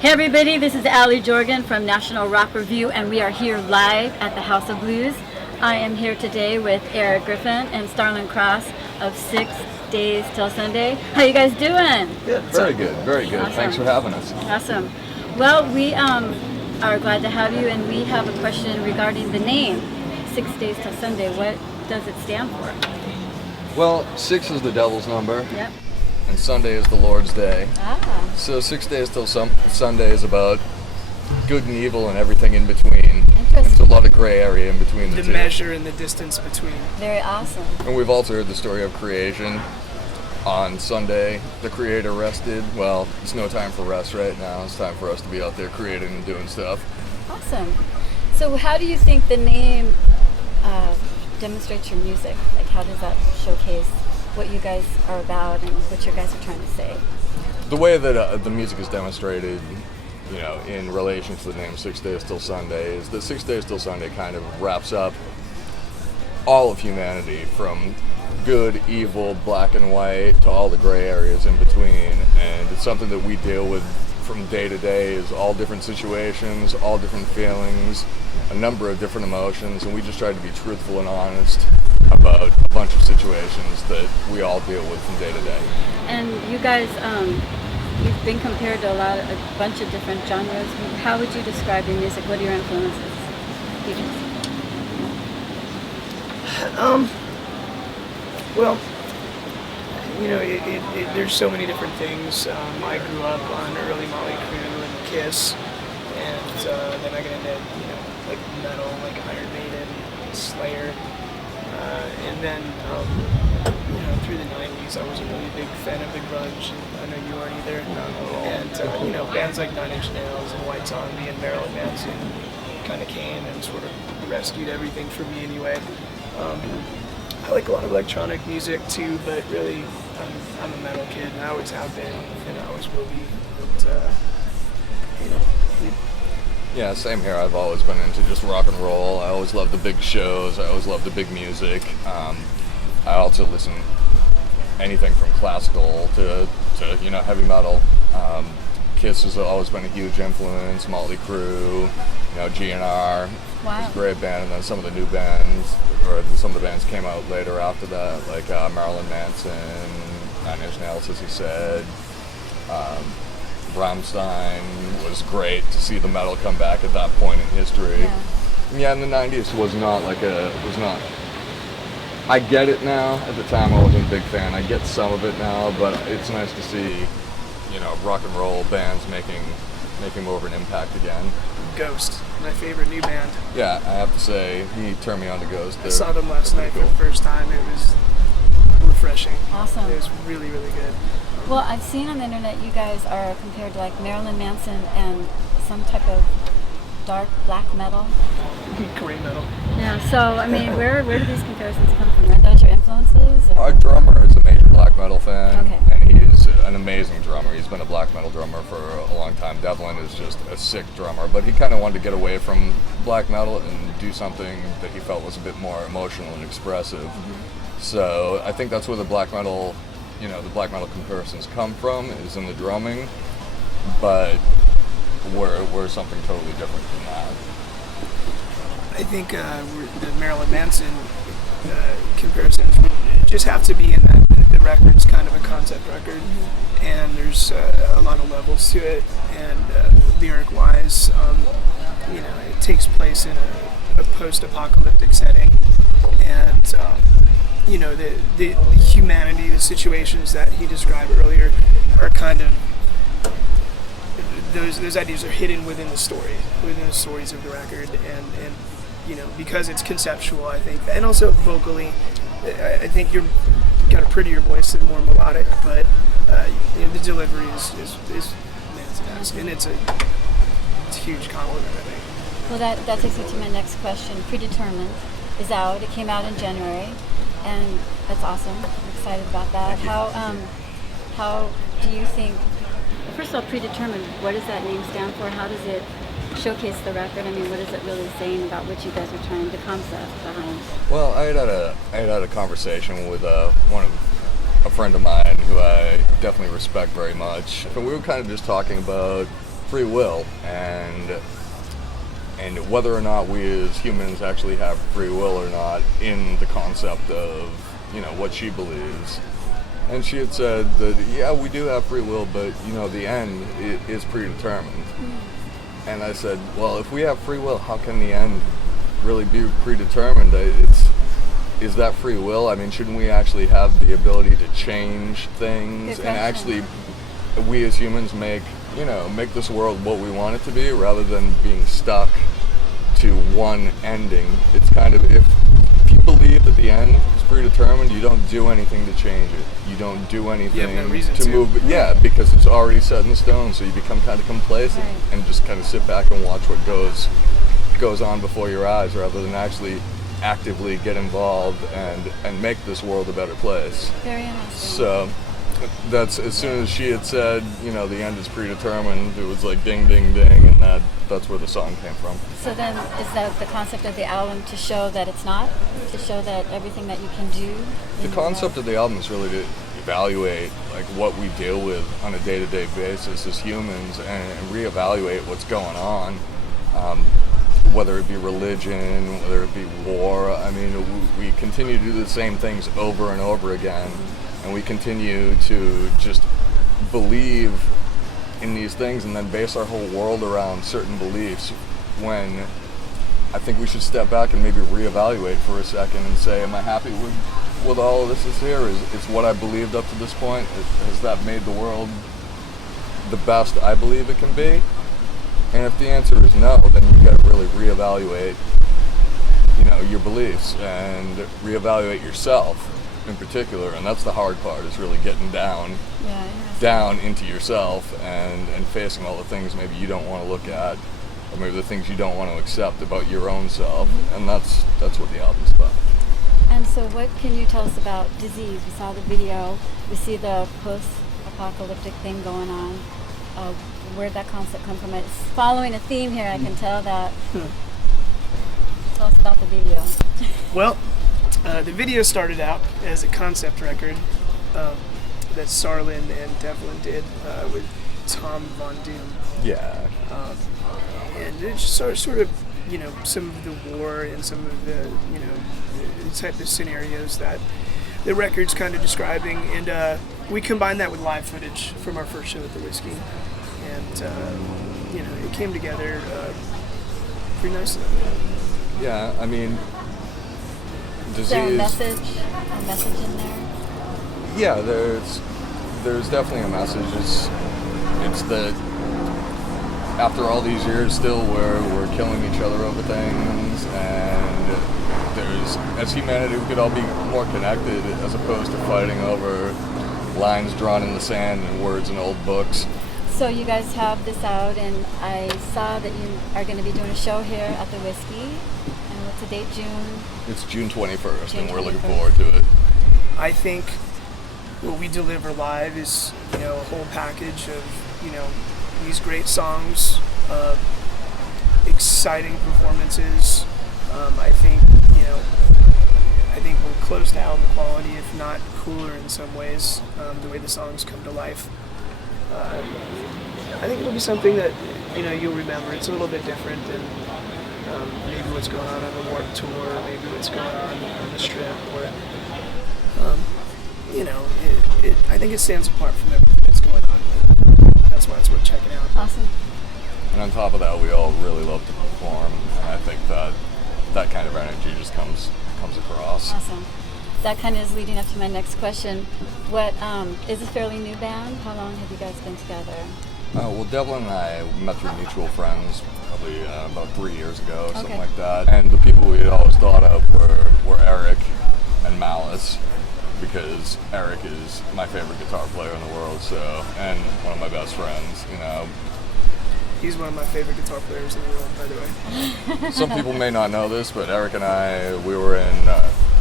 Hey everybody, this is Allie Jorgen from National Rock Review, and we are here live at the House of Blues. I am here today with Griffin and Starlin of 6 Days Till Sunday. How you guys doing? Good, very good, very good. Awesome. Thanks for having us. Awesome. Well, we are glad to have you, and we have a question regarding the name, 6 Days Till Sunday. What does it stand for? Well, 6 is the devil's number. Yep. And Sunday is the Lord's day. Ah. So 6 Days Till Sunday is about good and evil and everything in between. There's a lot of gray area in between the two. The measure and the distance between. Very awesome. And we've also heard the story of creation. On Sunday, the Creator rested. Well, it's no time for rest right now. It's time for us to be out there creating and doing stuff. Awesome. So how do you think the name demonstrates your music? Like, how does that showcase what you guys are about and what you guys are trying to say? The way that the music is demonstrated, in relation to the name 6 Days Till Sunday, is that 6 Days Till Sunday kind of wraps up all of humanity, from good, evil, black and white, to all the gray areas in between. And it's something that we deal with from day to day, is all different situations, all different feelings, a number of different emotions, and we just try to be truthful and honest about a bunch of situations that we all deal with from day to day. And you guys, you've been compared to a bunch of different genres. How would you describe your music? What are your influences? Well, there's so many different things. I grew up on early Motley Crue and Kiss, and then I got into like metal, like Iron Maiden, Slayer, and then through the 90s I was a really big fan of the grunge. I know you weren't either. And bands like Nine Inch Nails and White Zombie and Marilyn Manson kind of came and sort of rescued everything for me anyway. I like a lot of electronic music too, but really, I'm a metal kid, and I always have been, and I always will be. But, Yeah, same here. I've always been into just rock and roll. I always loved the big shows. I always loved the big music. I also listen anything from classical to heavy metal. Kiss has always been a huge influence. Motley Crue, GNR. Wow. Was a great band, and then some of the new bands, or some of the bands came out later after that, like Marilyn Manson, Nine Inch Nails, as you said. Rammstein was great to see the metal come back at that point in history. Yeah, in the 90s was not. I get it now. At the time, I wasn't a big fan. I get some of it now, but it's nice to see, rock and roll bands making more of an impact again. Ghost, my favorite new band. Yeah, I have to say, he turned me on to Ghost. I saw them last night for the first time. It was refreshing. Awesome. It was really, really good. Well, I've seen on the internet you guys are compared to like Marilyn Manson and some type of dark black metal. Gray metal. Yeah, so I mean, where do these comparisons come from? Are those your influences? Or? Our drummer is a major black metal fan, Okay. and he is an amazing drummer. He's been a black metal drummer for a long time. Devlin is just a sick drummer, but he kind of wanted to get away from black metal and do something that he felt was a bit more emotional and expressive. Mm-hmm. So I think that's where the black metal comparisons come from, is in the drumming, but we're something totally different than that. I think the Marilyn Manson comparisons would just have to be in that the record's kind of a concept record, and there's a lot of levels to it, and lyric-wise, it takes place in a post-apocalyptic setting, and the humanity, the situations that he described earlier are kind of, those ideas are hidden within the stories of the record, and because it's conceptual, I think, and also vocally, I think you've got a prettier voice and more melodic, but the delivery is Manson-esque, and it's a huge compliment, I think. Well, that takes me to my next question. Predetermined is out. It came out in January, and that's awesome. I'm excited about that. How do you think? First of all, Predetermined. What does that name stand for? How does it showcase the record? I mean, what is it really saying about what you guys are trying, the concept behind? Well, I had had a conversation with a friend of mine who I definitely respect very much, and we were kind of just talking about free will, and whether or not we as humans actually have free will or not in the concept of, what she believes. And she had said that, yeah, we do have free will, but, the end is predetermined. And I said, well, if we have free will, how can the end really be predetermined? Is that free will? I mean, shouldn't we actually have the ability to change things and actually, we as humans make this world what we want it to be, rather than being stuck to one ending? It's kind of, if you believe that the end is predetermined, you don't do anything to change it. You don't do anything to move it. Yeah, because it's already set in stone, so you become kind of complacent and just kind of sit back and watch what goes on before your eyes, rather than actually actively get involved and make this world a better place. Very interesting. So that's, as soon as she had said, the end is predetermined, it was like ding, ding, ding, and that's where the song came from. So then, is that the concept of the album, to show that it's not? To show that everything that you can do? The concept of the album is really to evaluate like what we deal with on a day-to-day basis as humans, and reevaluate what's going on. Whether it be religion, whether it be war. I mean, we continue to do the same things over and over again, and we continue to just believe in these things and then base our whole world around certain beliefs, when I think we should step back and maybe reevaluate for a second and say, am I happy with all of this is here? Is what I believed up to this point, has that made the world the best I believe it can be? And if the answer is no, then you've got to really reevaluate, your beliefs, and reevaluate yourself in particular. And that's the hard part, is really getting down into yourself and facing all the things maybe you don't want to look at, or maybe the things you don't want to accept about your own self. And that's what the album's about. And so what can you tell us about Disease? We saw the video, we see the post-apocalyptic thing going on. Where'd that concept come from? It's following a theme here, I can tell that. Tell us about the video. Well, the video started out as a concept record that Starlin and Devlin did with Tom Von Doom. Yeah. And it just sort of, some of the war and some of the, the type of scenarios that the record's kind of describing. And we combined that with live footage from our first show at the Whiskey. And, it came together pretty nicely. Yeah, I mean, Disease... Is there a message in there? Yeah, there's definitely a message. It's that after all these years still we're killing each other over things, and as humanity we could all be more connected as opposed to fighting over lines drawn in the sand and words in old books. So you guys have this out, and I saw that you are going to be doing a show here at the Whiskey. And what's the date, June? It's June 21st, and we're looking 21st. forward to it. I think what we deliver live is, a whole package of, these great songs, exciting performances. I think we're close to album quality, if not cooler in some ways, the way the songs come to life. I think it'll be something that, you'll remember. It's a little bit different than maybe what's going on the Warped Tour, maybe what's going on the Strip, or, I think it stands apart from everything that's going on. That's why it's worth checking out. Awesome. And on top of that, we all really love to perform, and I think that kind of energy just comes across. Awesome. That kind of is leading up to my next question. What is a fairly new band? How long have you guys been together? Well, Devlin and I met through mutual friends probably about 3 years ago, something like that. And the people we had always thought of were Eric and Malice, because Eric is my favorite guitar player in the world, and one of my best friends, He's one of my favorite guitar players in the world, by the way. Some people may not know this, but Eric and I, we were in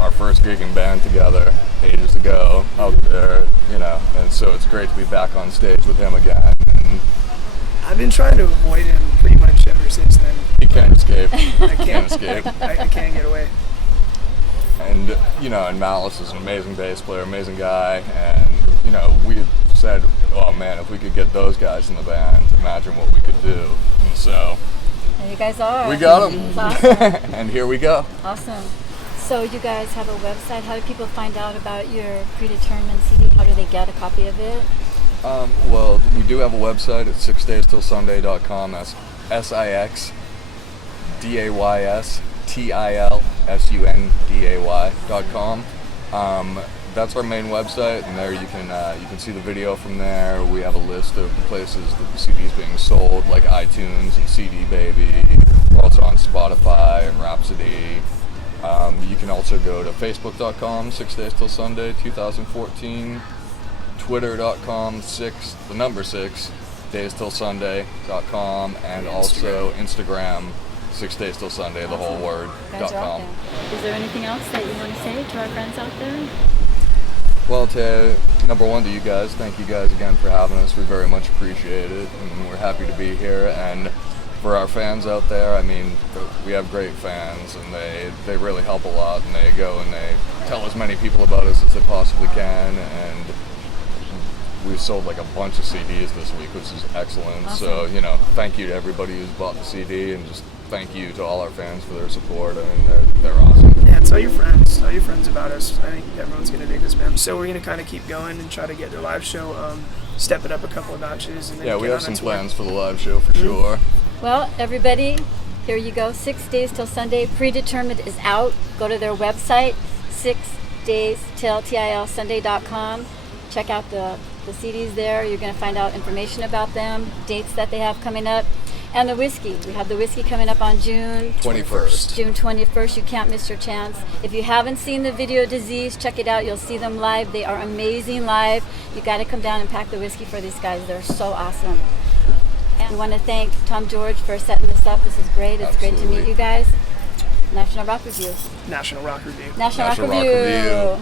our first gigging band together ages ago out there, and so it's great to be back on stage with him again. And I've been trying to avoid him pretty much ever since then. he can't escape. I Can't escape. I can't get away. And, and Malice is an amazing bass player, amazing guy, and, we had said, oh man, if we could get those guys in the band, imagine what we could do. And so There you guys are. we got them. It's awesome. And here we go. Awesome. So you guys have a website. How do people find out about your predetermined CD? How do they get a copy of it? Well, we do have a website at sixdaystilsunday.com. That's SIXDAYSTILSUNDAY.com. That's our main website, and there you can see the video from there. We have a list of the places that the CD is being sold, like iTunes and CD Baby. We're also on Spotify and Rhapsody. You can also go to facebook.com, 6 Days Till Sunday 2014, twitter.com, 6 Days Till Sunday.com, and also Instagram, 6 Days Till Sunday, the whole word, You guys are out .com. there. Is there anything else that you want to say to our friends out there? Well, number one, to you guys, thank you guys again for having us. We very much appreciate it, and we're happy to be here. And for our fans out there, I mean, we have great fans, and they really help a lot, and they go and they tell as many people about us as they possibly can, and we've sold like a bunch of CDs this week, which is excellent. Awesome. So, thank you to everybody who's bought the CD, and just thank you to all our fans for their support. I mean, they're awesome. Yeah, tell your friends about us. I think everyone's gonna dig this band. So we're gonna kind of keep going and try to get their live show, step it up a couple of notches, and then Yeah, we get have on some a tour. plans for the live show for sure. Well, everybody, here you go. 6 Days Till Sunday. Predetermined is out. Go to their website, 6daystilsunday.com. Check out the CDs there. You're going to find out information about them, dates that they have coming up, and the whiskey. We have the whiskey coming up on June 21st. June 21st. You can't miss your chance. If you haven't seen the video Disease, check it out. You'll see them live. They are amazing live. You got to come down and pack the whiskey for these guys. They're so awesome. And we want to thank Tom George for setting this up. This is great. It's great to Absolutely. meet you guys. National Rock Review. National Rock Review. National Rock National Rock Review. Review.